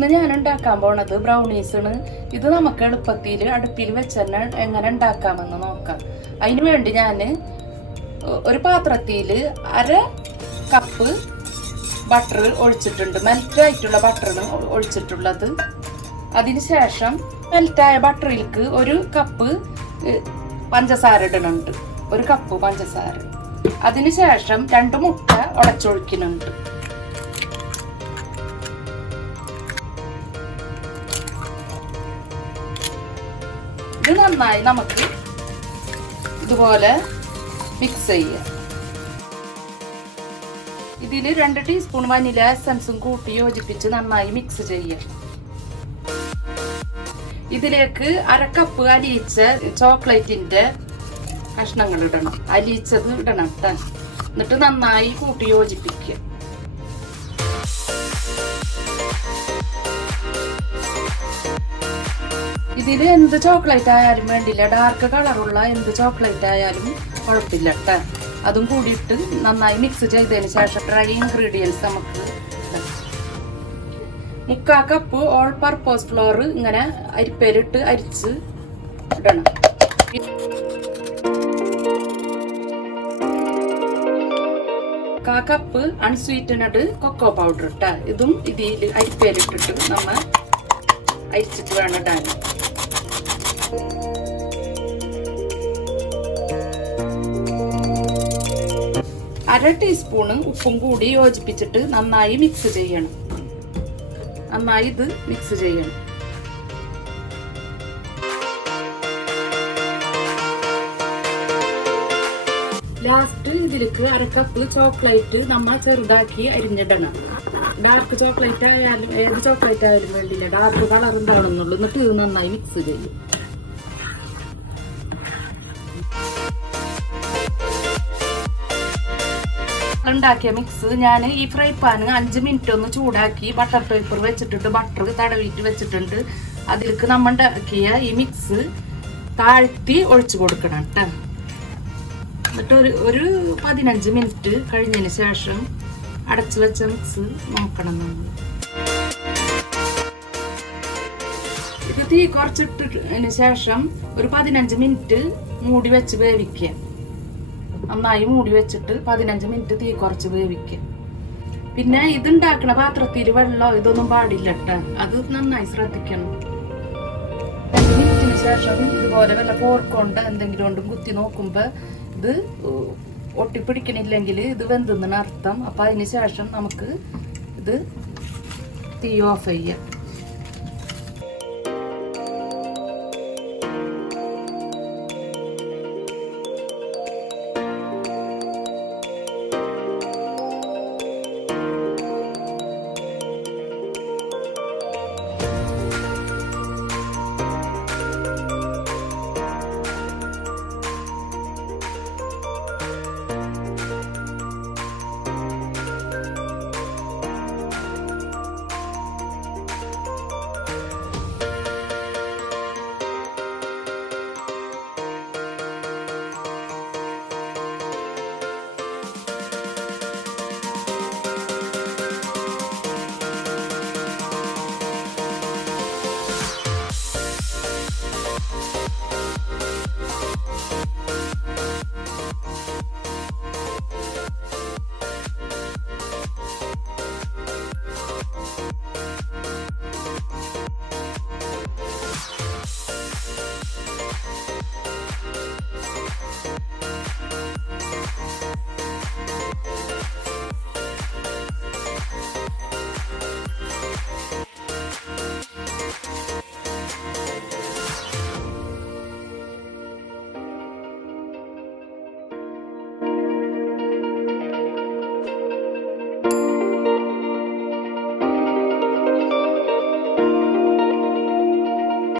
ഇന്ന് ഞാൻ ഉണ്ടാക്കാൻ പോണത് ബ്രൗണീസാണ്. ഇത് നമുക്ക് എളുപ്പത്തിൽ അടുപ്പിൽ വെച്ച് തന്നെ എങ്ങനെ ഉണ്ടാക്കാമെന്ന് നോക്കാം. അതിന് വേണ്ടി ഞാൻ ഒരു പാത്രത്തിൽ 1/2 കപ്പ് ബട്ടർ ഒഴിച്ചിട്ടുണ്ട്. മെൽറ്റായിട്ടുള്ള ബട്ടറാണ് ഒഴിച്ചിട്ടുള്ളത്. അതിനുശേഷം മെൽറ്റായ ബട്ടറിലേക്ക് 1 കപ്പ് പഞ്ചസാര ഇടുന്നുണ്ട്. 1 കപ്പ് പഞ്ചസാര. അതിനുശേഷം 2 മുട്ട ഉടച്ചൊഴിക്കുന്നുണ്ട്. ഇത് നന്നായി നമുക്ക് ഇതുപോലെ മിക്സ് ചെയ്യാം. ഇതിൽ 2 ടീസ്പൂൺ വനില എസൻസും കൂട്ടി യോജിപ്പിച്ച് നന്നായി മിക്സ് ചെയ്യാം. ഇതിലേക്ക് 1/2 കപ്പ് അലിയിച്ച ചോക്ലേറ്റിന്റെ കഷ്ണങ്ങൾ ഇടണം. അലിയിച്ചത് ഇടണം കേട്ടോ. എന്നിട്ട് നന്നായി കൂട്ടി യോജിപ്പിക്കുക. ഇതിൽ എന്ത് ചോക്ലേറ്റ് ആയാലും വേണ്ടില്ല, ഡാർക്ക് കളറുള്ള എന്ത് ചോക്ലേറ്റ് ആയാലും കുഴപ്പമില്ല കേട്ടോ. അതും കൂടിയിട്ട് നന്നായി മിക്സ് ചെയ്തതിന് ശേഷം ഡ്രൈ ഇൻഗ്രീഡിയൻസ് നമുക്ക് 3/4 കപ്പ് ഓൾ പർപ്പസ് ഫ്ലോർ ഇങ്ങനെ അരിപ്പയിലിട്ട് അരിച്ച് ഇടണം. 1/4 കപ്പ് അൺസ്വീറ്റനഡ് കൊക്കോ പൗഡർ ഇട്ടാ. ഇതും ഇതിൽ അരിപ്പയിലിട്ടിട്ട് നമ്മൾ അരിച്ചിട്ട് വേണം ഇടാൻ. അര ടീസ്പൂണ് ഉപ്പും കൂടി യോജിപ്പിച്ചിട്ട് നന്നായി മിക്സ് ചെയ്യണം. നന്നായി ഇത് മിക്സ് ചെയ്യണം. ലാസ്റ്റ് ഇതിലേക്ക് 1/2 കപ്പ് ചോക്ലേറ്റ് നമ്മൾ ചെറുതാക്കി അരിഞ്ഞിടണം. ഡാർക്ക് ചോക്ലേറ്റ് ആയാലും ഏത് ചോക്ലേറ്റ് ആയാലും വേണ്ടില്ല, ഡാർക്ക് കളർ ഉണ്ടാവണമെന്നുള്ളൂ. എന്നിട്ട് ഇത് നന്നായി മിക്സ് ചെയ്യും. ഉണ്ടാക്കിയ മിക്സ് ഞാൻ ഈ ഫ്രൈ പാൻ 5 മിനിറ്റ് ഒന്ന് ചൂടാക്കി ബട്ടർ പേപ്പർ വെച്ചിട്ടുണ്ട്, ബട്ടർ തടവിയിട്ട് വെച്ചിട്ടുണ്ട്. അതിലേക്ക് നമ്മൾ ഉണ്ടാക്കിയ ഈ മിക്സ് താഴ്ത്തി ഒഴിച്ചു കൊടുക്കണം കേട്ടോ. എന്നിട്ട് ഒരു 15 മിനിറ്റ് കഴിഞ്ഞതിന് ശേഷം അടച്ചു വെച്ച മിക്സ് നോക്കണം. നമ്മൾ ഇത് തീ കുറച്ചിട്ടതിന് ശേഷം ഒരു 15 മിനിറ്റ് മൂടി വെച്ച് വേവിക്കുക. നന്നായി മൂടി വെച്ചിട്ട് 15 മിനിറ്റ് തീ കുറച്ച് വേവിക്കുക. പിന്നെ ഇതുണ്ടാക്കണ പാത്രത്തിൽ വെള്ളം ഇതൊന്നും പാടില്ല കേട്ടോ. അത് നന്നായി ശ്രദ്ധിക്കണം. 5 മിനിറ്റിന് ശേഷം ഇതുപോലെ വല്ല പോർക്കൊണ്ട് എന്തെങ്കിലും കൊണ്ടും കുത്തി നോക്കുമ്പോൾ ഇത് ഒട്ടിപ്പിടിക്കണില്ലെങ്കിൽ ഇത് വെന്തെന്നാണ് അർത്ഥം. അപ്പം അതിന് ശേഷം നമുക്ക് ഇത് തീ ഓഫ് ചെയ്യാം.